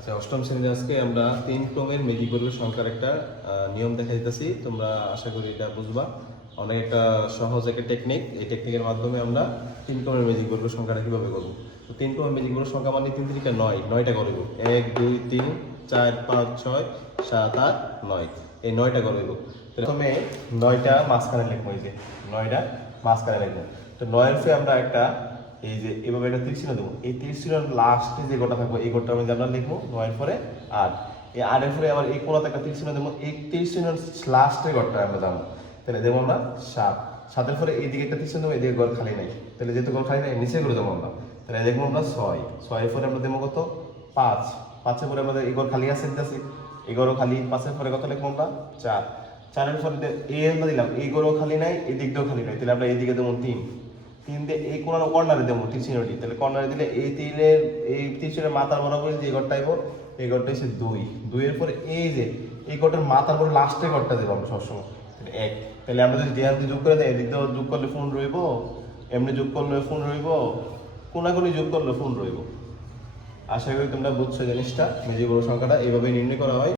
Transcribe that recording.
আচ্ছা, অষ্টম শ্রেণীতে আজকে আমরা 3 ক্রমের ম্যাজিক বর্গের সংখ্যার একটা নিয়ম দেখা দিতেছি। তোমরা আশা করি এটা বুঝবা। অনেক একটা সহজ একটা টেকনিক। এই টেকনিকের মাধ্যমে আমরা 3 ক্রমের ম্যাজিক বর্গের সংখ্যাটা কিভাবে করবো। তো 3 ক্রমের ম্যাজিক বর্গের সংখ্যা মানে 3 3 9টা করব। 1 2 3 4 5 6 7 8 9, এই 9টা করব। প্রথমে 9টা মাঝখানে লিখবো, এই যে 9টা মাঝখানে লিখবো। তো 9 এর আমরা একটা এই যে এভাবে একটা তীর চিহ্ন দেবো। এই তীর চিহ্নের লাস্টে যে গোটা থাকবে এই গোটার মধ্যে আমরা লিখবো 9 পরে 8। এই 8 এর পরে আবার এই কোণাতে একটা তীর চিহ্ন দেবো। এই তীর চিহ্নের লাস্টে গোটা আমরা যাবো, তাহলে দেবো আমরা 7। 7 এর পরে এইদিকে একটা তীর চিহ্ন দেবো, এদিকে ঘর খালি নাই, তাহলে যেহেতু ঘর খালি নাই নিচে করে দেবো আমরা, তাহলে দেখবো আমরা 6। 6 এর পরে আমরা দেবো কত 5। 5 এর পরে আমাদের এই ঘর খালি আছে, এই ঘরও খালি। 5 এর পরে কত লিখবো আমরা 4। 4 এর পরে এই আমরা দিলাম, এই ঘরও খালি নাই, এই দিকটাও খালি নাই, তাহলে আমরা এইদিকে দেবো 3। 3 দিয়ে এই কোণার কর্নারে দেবো তীর চিহ্নটি, তাহলে কর্নারে দিলে এই তীর চিহ্নের মাথার বরাবর যে ঘরটা আইবো এই ঘরটা হচ্ছে 2। 2 এর পরে এই যে এই ঘরটার মাথার পরে লাস্টে ঘরটা দেবো আমরা সবসময়, তাহলে 1। তাহলে আমরা যদি দেয়াল যোগ করে দেয়, এদিক দিয়েও যোগ করলে ফোন রইব, এমনি যোগ করলে ফোন রইব, কোনাগুনি যোগ করলে ফোন রইব। আশা করি তোমরা বুঝছো জিনিসটা। ম্যাজিক বর্গ সংখ্যাটা এইভাবে নির্ণয় করা হয়।